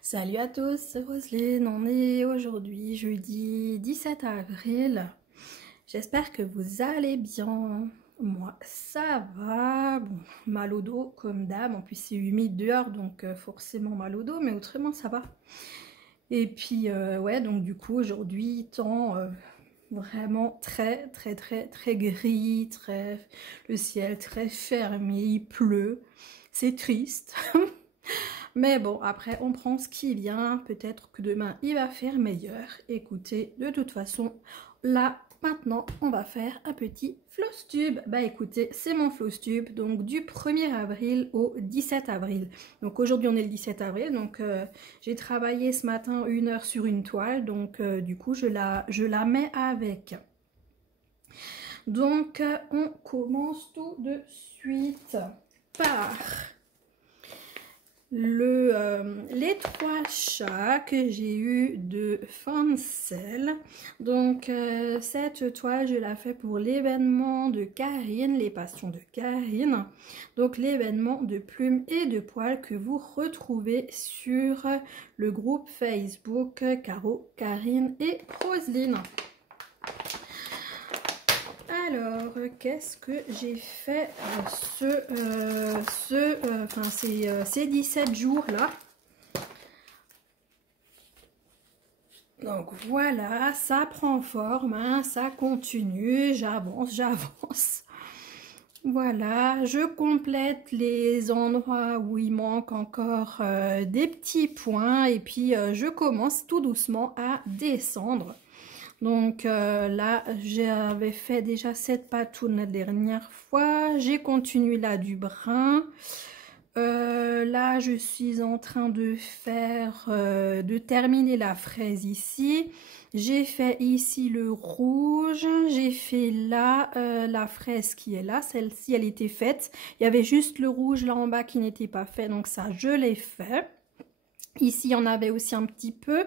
Salut à tous, c'est Roselyne. On est aujourd'hui jeudi 17 avril. J'espère que vous allez bien. Moi, ça va. Bon, mal au dos comme d'hab. En plus, c'est humide dehors, donc forcément mal au dos, mais autrement, ça va. Et puis, ouais, donc du coup, aujourd'hui, temps vraiment très gris, le ciel très fermé, il pleut. C'est triste. Mais bon, après, on prend ce qui vient. Peut-être que demain, il va faire meilleur. Écoutez, de toute façon, là, maintenant, on va faire un petit floss tube. Bah écoutez, c'est mon floss tube, donc du 1er avril au 17 avril. Donc aujourd'hui, on est le 17 avril. Donc j'ai travaillé ce matin 1 heure sur une toile. Donc du coup, je la mets avec. Donc, on commence tout de suite par les 3 chats que j'ai eu de Fancel. Donc cette toile je la fais pour l'événement de Karine, les passions de Karine, donc l'événement de plumes et de poils que vous retrouvez sur le groupe Facebook Caro, Karine et Roselyne. Alors, qu'est-ce que j'ai fait ces 17 jours-là? Donc voilà, ça prend forme, hein, ça continue, j'avance. Voilà, je complète les endroits où il manque encore des petits points et puis je commence tout doucement à descendre. Donc là, j'avais fait déjà cette patoune la dernière fois. J'ai continué là du brun. Là, je suis en train de faire, de terminer la fraise ici. J'ai fait ici le rouge. J'ai fait là la fraise qui est là. Celle-ci, elle était faite. Il y avait juste le rouge là en bas qui n'était pas fait. Donc ça, je l'ai fait. Ici, il y en avait aussi un petit peu.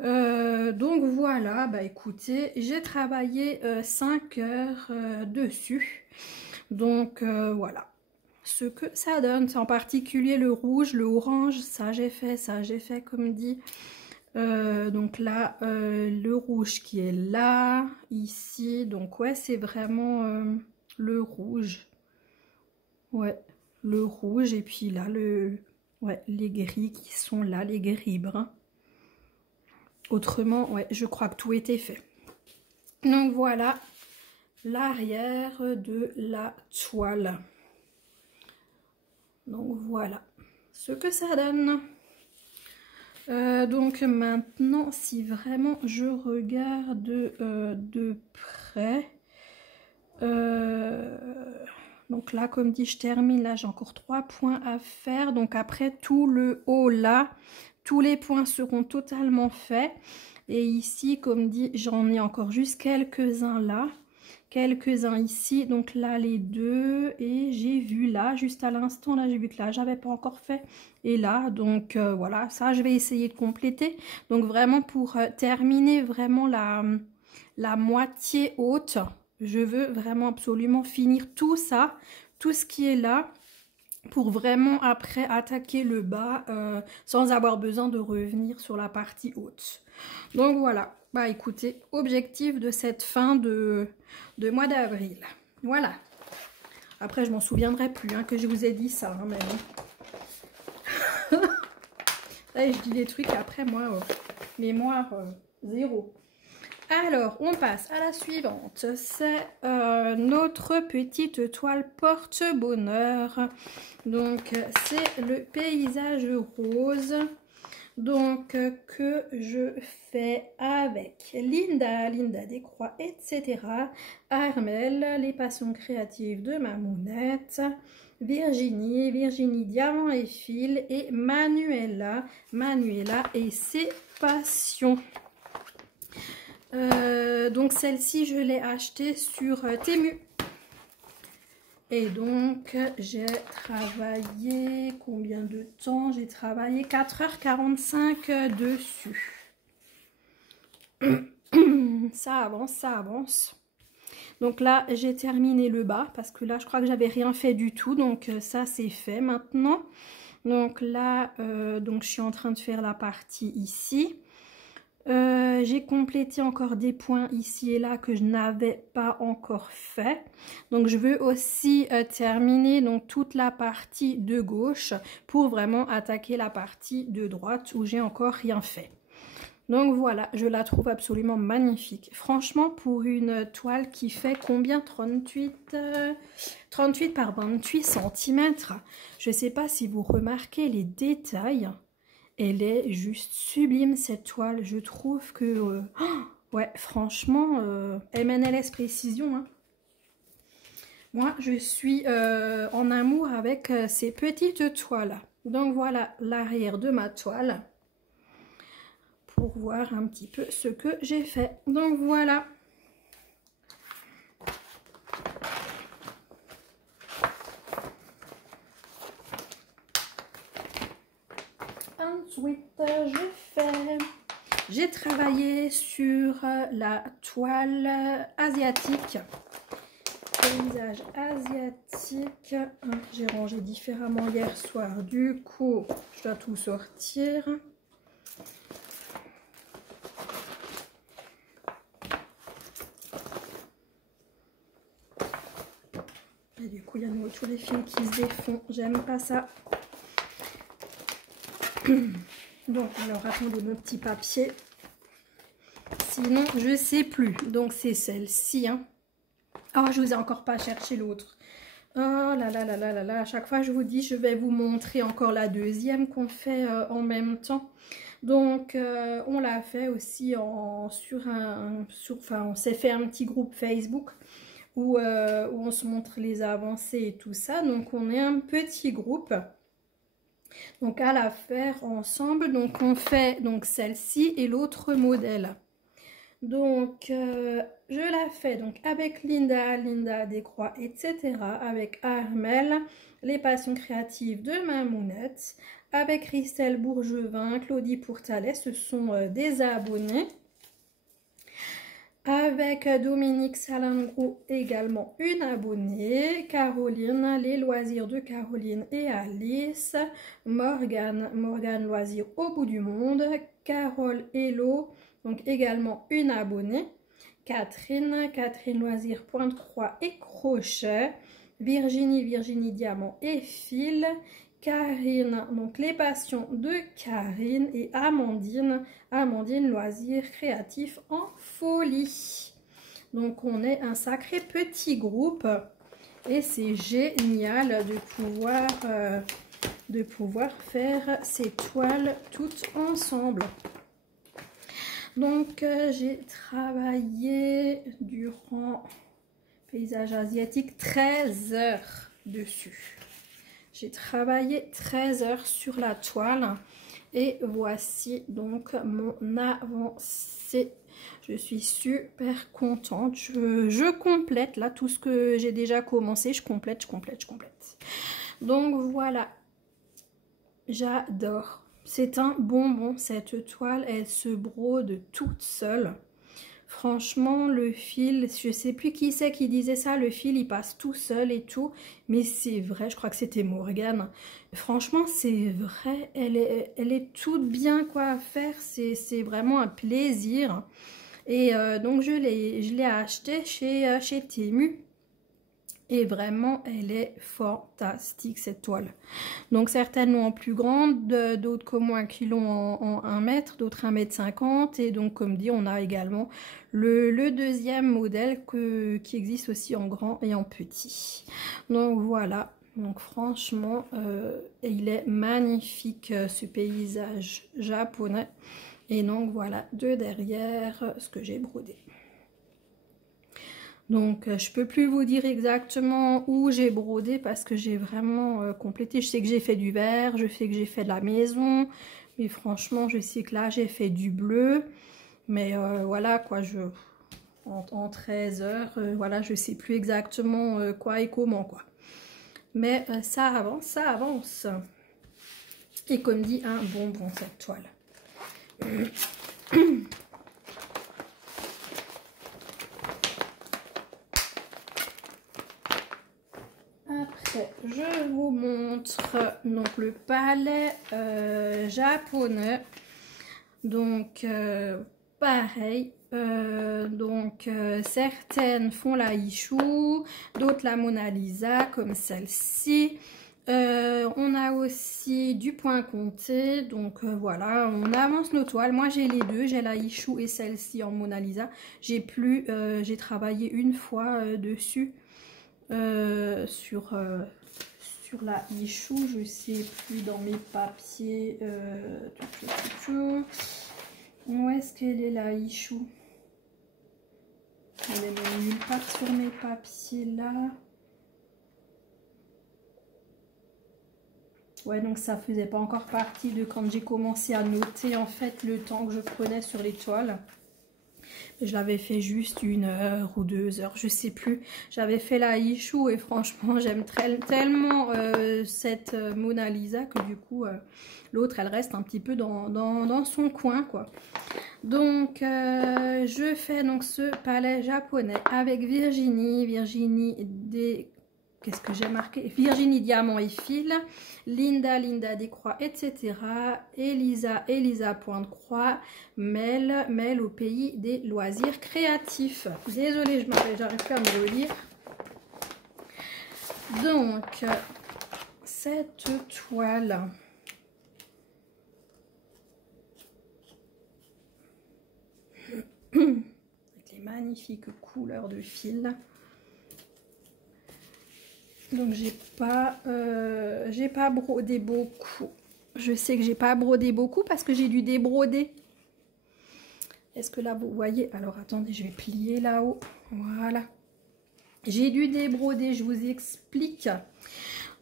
Donc voilà, bah écoutez, j'ai travaillé 5 heures dessus. Donc voilà ce que ça donne. C'est en particulier le rouge, le orange, ça j'ai fait comme dit. Donc là, le rouge qui est là, ici. Donc ouais, c'est vraiment le rouge. Ouais, le rouge et puis là, ouais, les gris qui sont là, les gris bruns. Autrement, ouais, je crois que tout était fait. Donc voilà l'arrière de la toile. Donc voilà ce que ça donne. Donc maintenant, si vraiment je regarde de près, donc là, comme dit, je termine. Là, j'ai encore 3 points à faire. Donc après, tout le haut là, tous les points seront totalement faits. Et ici, comme dit, j'en ai encore juste quelques-uns là. Quelques-uns ici. Donc là, les 2. Et j'ai vu là, juste à l'instant, là, j'ai vu que là, j'avais pas encore fait. Et là, donc voilà, ça, je vais essayer de compléter. Donc vraiment, pour terminer vraiment la moitié haute, je veux vraiment absolument finir tout ça, tout ce qui est là, pour vraiment après attaquer le bas sans avoir besoin de revenir sur la partie haute. Donc voilà, bah écoutez, objectif de cette fin de mois d'avril. Voilà. Après je m'en souviendrai plus hein, que je vous ai dit ça, hein, mais bon. Là, je dis des trucs après moi, mémoire zéro. Alors, on passe à la suivante. C'est notre petite toile porte-bonheur. Donc, c'est le paysage rose. Donc, que je fais avec Linda Descroix, etc. Armel, les passions créatives de Mamounette. Virginie Diamant et Fil. Et Manuela et ses passions. Donc celle-ci je l'ai achetée sur Temu et donc j'ai travaillé combien de temps? J'ai travaillé 4h45 dessus. Ça avance. Donc là j'ai terminé le bas parce que là je crois que j'avais rien fait du tout, donc ça c'est fait maintenant. Donc là, donc je suis en train de faire la partie ici. J'ai complété encore des points ici et là que je n'avais pas encore fait. Donc je veux aussi terminer donc toute la partie de gauche pour vraiment attaquer la partie de droite où j'ai encore rien fait. Donc voilà, je la trouve absolument magnifique. Franchement, pour une toile qui fait combien? 38 par 28 cm. Je ne sais pas si vous remarquez les détails. Elle est juste sublime cette toile. Je trouve que... ouais, franchement, MNLS Précision. Hein. Moi, je suis en amour avec ces petites toiles. Donc voilà l'arrière de ma toile. Pour voir un petit peu ce que j'ai fait. Donc voilà. Ensuite, j'ai travaillé sur la toile asiatique. Paysage asiatique. J'ai rangé différemment hier soir. Du coup, je dois tout sortir. Et du coup, il y a de nouveau tous les fils qui se défont. J'aime pas ça. Donc, alors, attendez mon petit papier. Sinon, je sais plus. Donc, c'est celle-ci. Hein. Oh, je vous ai encore pas cherché l'autre. Oh là là là là là là. À chaque fois, je vous dis, je vais vous montrer encore la deuxième qu'on fait en même temps. Donc, on l'a fait aussi on s'est fait un petit groupe Facebook. Où on se montre les avancées et tout ça. Donc on est un petit groupe. Donc à la faire ensemble. Donc on fait donc celle-ci et l'autre modèle. Donc je la fais donc avec Linda Descroix, etc. Avec Armel, les passions créatives de Mamounette. Avec Christelle Bourgevin, Claudie Pourtalet, ce sont des abonnés. Avec Dominique Salingro, également une abonnée, Caroline, les loisirs de Caroline et Alice, Morgane Loisirs au bout du monde, Carole Hello, donc également une abonnée, Catherine Loisirs Pointe-Croix et Crochet, Virginie Diamant et Fil, Karine, donc les passions de Karine et Amandine Loisirs créatifs en folie. Donc on est un sacré petit groupe et c'est génial de pouvoir faire ces toiles toutes ensemble. Donc j'ai travaillé durant paysage asiatique 13 heures dessus. J'ai travaillé 13 heures sur la toile et voici donc mon avancée. Je suis super contente. Je complète là tout ce que j'ai déjà commencé. Je complète. Donc voilà, j'adore. C'est un bonbon cette toile. Elle se brode toute seule. Franchement, le fil, je sais plus qui c'est qui disait ça, le fil il passe tout seul et tout, mais c'est vrai, je crois que c'était Morgane. Franchement, c'est vrai, elle est toute bien quoi à faire, c'est vraiment un plaisir. Et donc je l'ai acheté chez Temu. Et vraiment, elle est fantastique cette toile. Donc certaines l'ont en plus grande, d'autres comme moi qui l'ont en 1 mètre, d'autres 1,50 m. Et donc comme dit, on a également le deuxième modèle qui existe aussi en grand et en petit. Donc voilà, donc franchement, il est magnifique ce paysage japonais. Et donc voilà, de derrière ce que j'ai brodé. Donc je peux plus vous dire exactement où j'ai brodé parce que j'ai vraiment complété. Je sais que j'ai fait du vert, je sais que j'ai fait de la maison, mais franchement je sais que là j'ai fait du bleu. Mais voilà quoi, en 13 heures, voilà, je sais plus exactement quoi et comment quoi. Mais ça avance, ça avance. Et comme dit, un bonbon cette toile. Après, je vous montre montre donc le palais japonais. Donc pareil, certaines font la Ishu, d'autres la Mona Lisa comme celle-ci. On a aussi du point compté, donc voilà, on avance nos toiles. Moi j'ai les deux, j'ai la Ishu et celle-ci en Mona Lisa. J'ai travaillé une fois dessus sur la Ishu, je sais plus dans mes papiers. Où est-ce qu'elle est la Ishu? Elle est même nulle part sur mes papiers là. Ouais, donc ça faisait pas encore partie de quand j'ai commencé à noter en fait le temps que je prenais sur les toiles. Je l'avais fait juste 1 heure ou 2 heures, je sais plus. J'avais fait la Ishu et franchement j'aime tellement cette Mona Lisa que du coup l'autre elle reste un petit peu dans son coin quoi. Donc je fais donc ce palais japonais avec Virginie des... Qu'est-ce que j'ai marqué? Virginie Diamant et Fil, Linda des Croix, etc. Elisa Pointe Croix, Mel au pays des loisirs créatifs. Désolée, j'arrive pas à me relire. Donc, cette toile. Avec les magnifiques couleurs de fil. Donc j'ai pas brodé beaucoup. Je sais que j'ai pas brodé beaucoup parce que j'ai dû débroder. Est-ce que là vous voyez? Alors attendez, je vais plier là-haut. Voilà. J'ai dû débroder, je vous explique.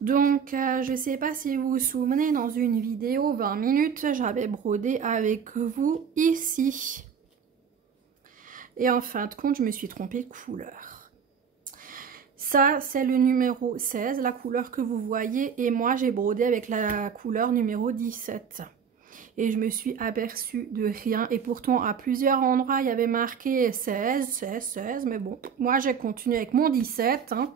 Donc je sais pas si vous vous souvenez, dans une vidéo 20 minutes, j'avais brodé avec vous ici. Et en fin de compte, je me suis trompée de couleur. Ça, c'est le numéro 16, la couleur que vous voyez. Et moi, j'ai brodé avec la couleur numéro 17. Et je me suis aperçue de rien. Et pourtant, à plusieurs endroits, il y avait marqué 16. Mais bon, moi, j'ai continué avec mon 17. Hein.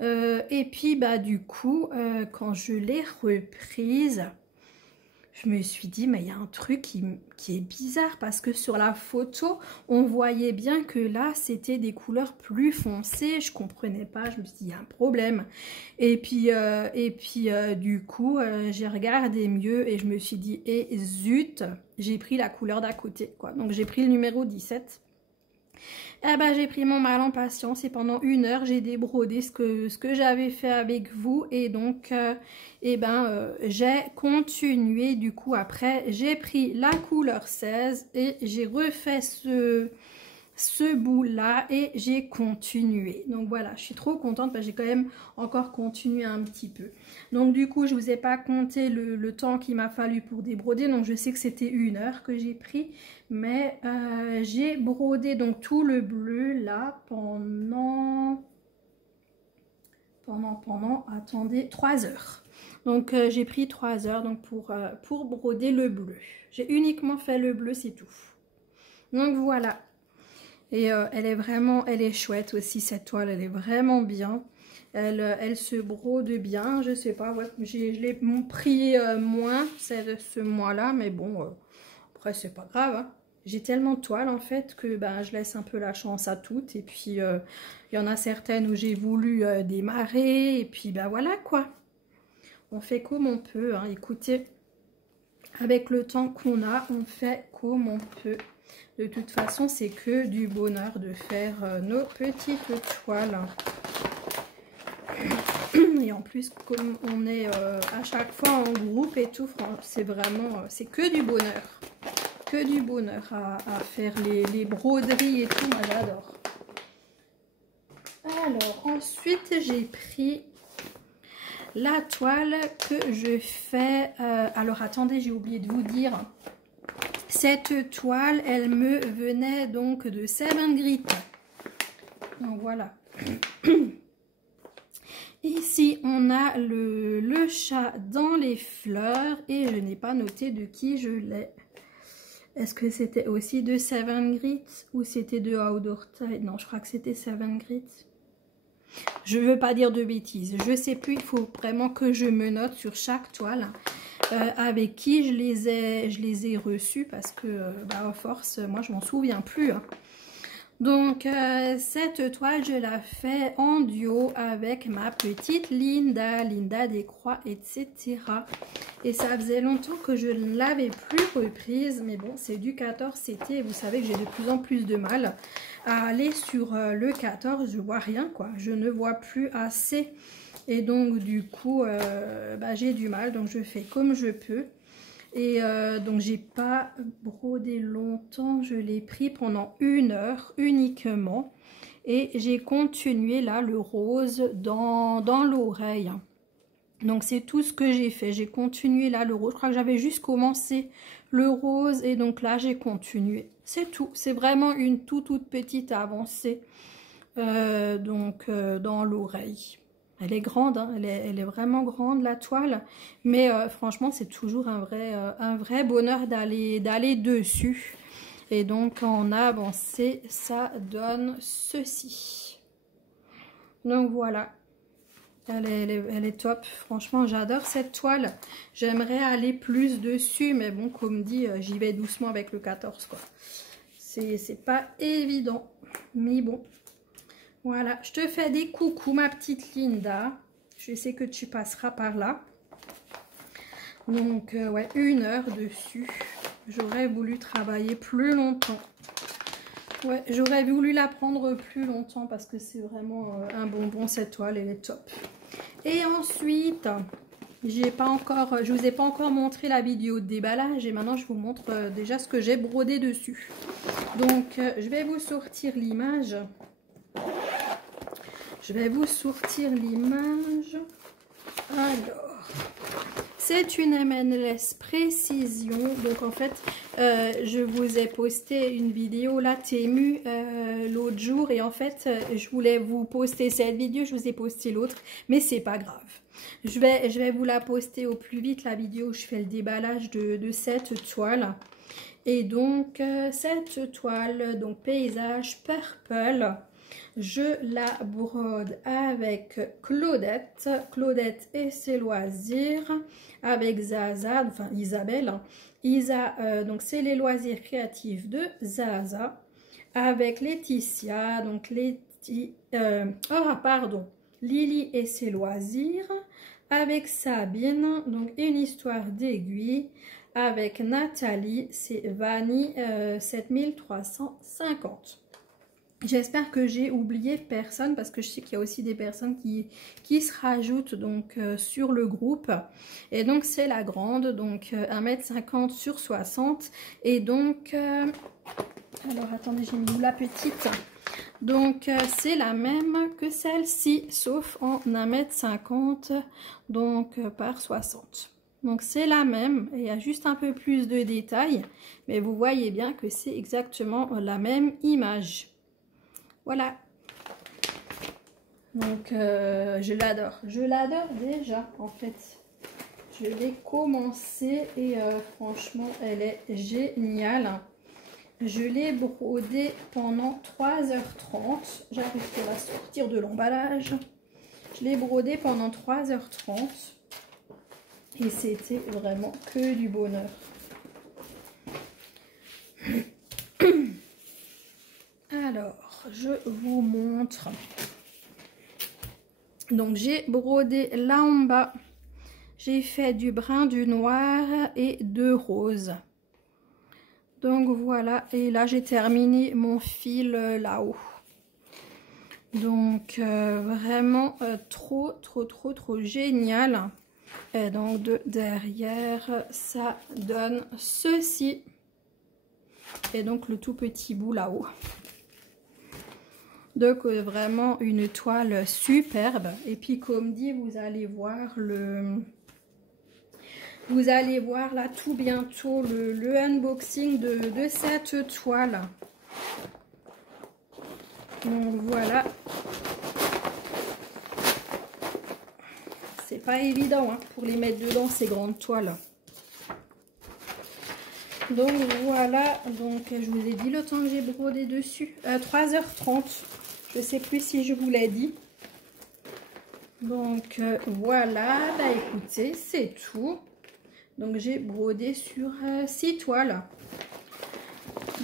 Et puis, bah, du coup, quand je l'ai reprise... Je me suis dit, mais il y a un truc qui est bizarre parce que sur la photo, on voyait bien que là, c'était des couleurs plus foncées. Je comprenais pas, je me suis dit, il y a un problème. Et puis du coup, j'ai regardé mieux et je me suis dit, et zut, j'ai pris la couleur d'à côté, quoi. Donc, j'ai pris le numéro 17. Eh ben, j'ai pris mon mal en patience et pendant 1 heure, j'ai débrodé ce que j'avais fait avec vous. Et donc, j'ai continué. Du coup, après, j'ai pris la couleur 16 et j'ai refait ce bout là et j'ai continué. Donc voilà, je suis trop contente parce que j'ai quand même encore continué un petit peu. Donc du coup, je vous ai pas compté le temps qu'il m'a fallu pour débroder. Donc je sais que c'était 1 heure que j'ai pris. Mais j'ai brodé donc tout le bleu là pendant attendez, 3 heures. Donc j'ai pris 3 heures donc pour broder le bleu. J'ai uniquement fait le bleu, c'est tout. Donc voilà. Et elle est chouette aussi cette toile, elle est vraiment bien. Elle se brode bien, je sais pas, ouais, je l'ai pris moins ce mois-là, mais bon, après c'est pas grave. Hein. J'ai tellement de toiles en fait que ben, je laisse un peu la chance à toutes. Et puis il y en a certaines où j'ai voulu démarrer. Et puis ben voilà quoi. On fait comme on peut. Hein. Écoutez, avec le temps qu'on a, on fait comme on peut. De toute façon, c'est que du bonheur de faire nos petites toiles. Et en plus, comme on est à chaque fois en groupe et tout, c'est vraiment, c'est que du bonheur. Que du bonheur à faire les broderies et tout, moi j'adore. Alors, ensuite, j'ai pris la toile que je fais. Alors, attendez, j'ai oublié de vous dire. Cette toile, elle me venait donc de Seven Grit. Donc voilà. Ici, on a le chat dans les fleurs et je n'ai pas noté de qui je l'ai. Est-ce que c'était aussi de Seven Grit ou c'était de Outdoor Tide? Non, je crois que c'était Seven Grit. Je veux pas dire de bêtises. Je sais plus, il faut vraiment que je me note sur chaque toile avec qui je les ai reçus parce que, bah, à force, moi, je m'en souviens plus. Hein. Donc, cette toile, je la fais en duo avec ma petite Linda, Linda des Croix, etc. Et ça faisait longtemps que je ne l'avais plus reprise, mais bon, c'est du 14 CT et vous savez que j'ai de plus en plus de mal à aller sur le 14, je vois rien quoi, je ne vois plus assez. Et donc, du coup, bah, j'ai du mal, donc je fais comme je peux. Et donc j'ai pas brodé longtemps, je l'ai pris pendant 1 heure uniquement et j'ai continué là le rose dans l'oreille. Donc c'est tout ce que j'ai fait, j'ai continué là le rose, je crois que j'avais juste commencé le rose et donc là j'ai continué. C'est tout, c'est vraiment une toute petite avancée dans l'oreille. Elle est grande, hein, elle est vraiment grande la toile, mais franchement c'est toujours un vrai bonheur d'aller dessus. Et donc en avancée, ça donne ceci. Donc voilà, elle est top, franchement j'adore cette toile. J'aimerais aller plus dessus, mais bon comme dit, j'y vais doucement avec le 14 quoi. C'est pas évident, mais bon. Voilà, je te fais des coucous ma petite Linda. Je sais que tu passeras par là. Donc ouais, 1 heure dessus. J'aurais voulu travailler plus longtemps. Ouais, j'aurais voulu la prendre plus longtemps parce que c'est vraiment un bonbon cette toile, elle est top. Et ensuite, je vous ai pas encore montré la vidéo de déballage et maintenant je vous montre déjà ce que j'ai brodé dessus. Donc je vais vous sortir l'image. Je vais vous sortir l'image. Alors, c'est une MLS Précision. Donc en fait, je vous ai posté une vidéo là, Temu, l'autre jour. Et en fait, je voulais vous poster cette vidéo, je vous ai posté l'autre. Mais c'est pas grave. Je vais vous la poster au plus vite, la vidéo où je fais le déballage de cette toile. Et donc, cette toile, donc paysage purple. Je la brode avec Claudette et ses loisirs, avec Zaza, enfin Isabelle. Hein. Donc c'est les loisirs créatifs de Zaza, avec Laetitia, donc Lily et ses loisirs, avec Sabine, donc une histoire d'aiguille, avec Nathalie, c'est Vanille 7350. J'espère que j'ai oublié personne parce que je sais qu'il y a aussi des personnes qui se rajoutent donc sur le groupe. Et donc c'est la grande, donc 1,50 m sur 60. Et donc, alors attendez, j'ai mis la petite. Donc c'est la même que celle-ci, sauf en 1,50 m donc par 60. Donc c'est la même, il y a juste un peu plus de détails. Mais vous voyez bien que c'est exactement la même image. Voilà, donc je l'adore déjà en fait. Je l'ai commencé et franchement elle est géniale. Je l'ai brodée pendant 3h30, j'arrive à la sortir de l'emballage. Je l'ai brodée pendant 3h30 et c'était vraiment que du bonheur. Alors, je vous montre. Donc, j'ai brodé là en bas. J'ai fait du brun, du noir et de rose. Donc, voilà. Et là, j'ai terminé mon fil là-haut. Donc, vraiment trop génial. Et donc, derrière, ça donne ceci. Et donc, le tout petit bout là-haut. Donc vraiment une toile superbe. Et puis comme dit, vous allez voir là tout bientôt le unboxing de cette toile. Donc voilà. C'est pas évident hein, pour les mettre dedans ces grandes toiles. Donc voilà, donc je vous ai dit le temps que j'ai brodé dessus. 3h30. Je sais plus si je vous l'ai dit. Donc voilà, bah écoutez, c'est tout. Donc j'ai brodé sur 6 toiles.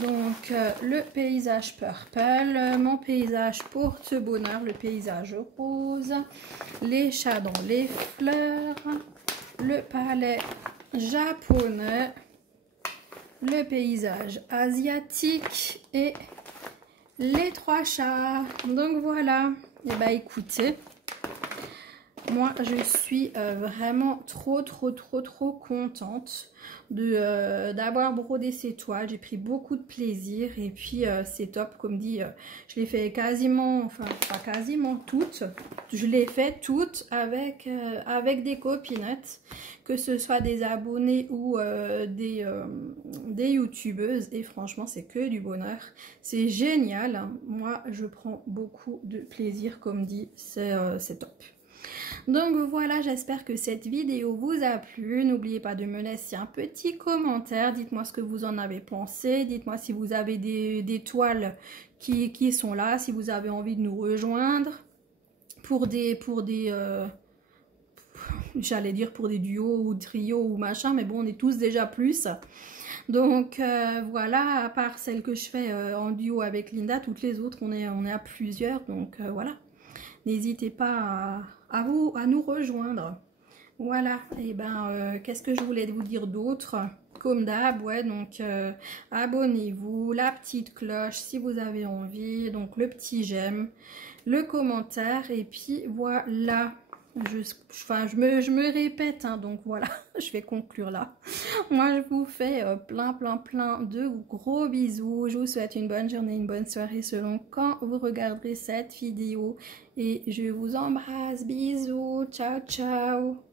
Donc le paysage purple, mon paysage porte-bonheur, le paysage rose, les chats dans les fleurs, le palais japonais, le paysage asiatique et les 3 chats. Donc voilà, et bah écoutez, moi je suis vraiment trop contente d'avoir brodé ces toiles. J'ai pris beaucoup de plaisir et puis c'est top, comme dit, je l'ai fait quasiment, enfin pas quasiment toutes, je l'ai fait toutes avec, avec des copinettes, que ce soit des abonnés ou des youtubeuses, et franchement c'est que du bonheur, c'est génial. Moi je prends beaucoup de plaisir, comme dit, c'est top. Donc voilà, j'espère que cette vidéo vous a plu. N'oubliez pas de me laisser un petit commentaire. Dites-moi ce que vous en avez pensé. Dites-moi si vous avez des toiles qui sont là, si vous avez envie de nous rejoindre j'allais dire pour des duos ou trios ou machin, mais bon, on est tous déjà plus. Donc voilà, à part celle que je fais en duo avec Linda, toutes les autres, on est à plusieurs. Donc voilà, n'hésitez pas à nous rejoindre. Voilà, et ben qu'est-ce que je voulais vous dire d'autre? Comme d'hab, ouais, donc abonnez-vous, la petite cloche si vous avez envie, donc le petit j'aime, le commentaire, et puis voilà. Je me répète, hein, donc voilà, je vais conclure là. Moi, je vous fais plein de gros bisous. Je vous souhaite une bonne journée, une bonne soirée selon quand vous regarderez cette vidéo. Et je vous embrasse. Bisous. Ciao, ciao.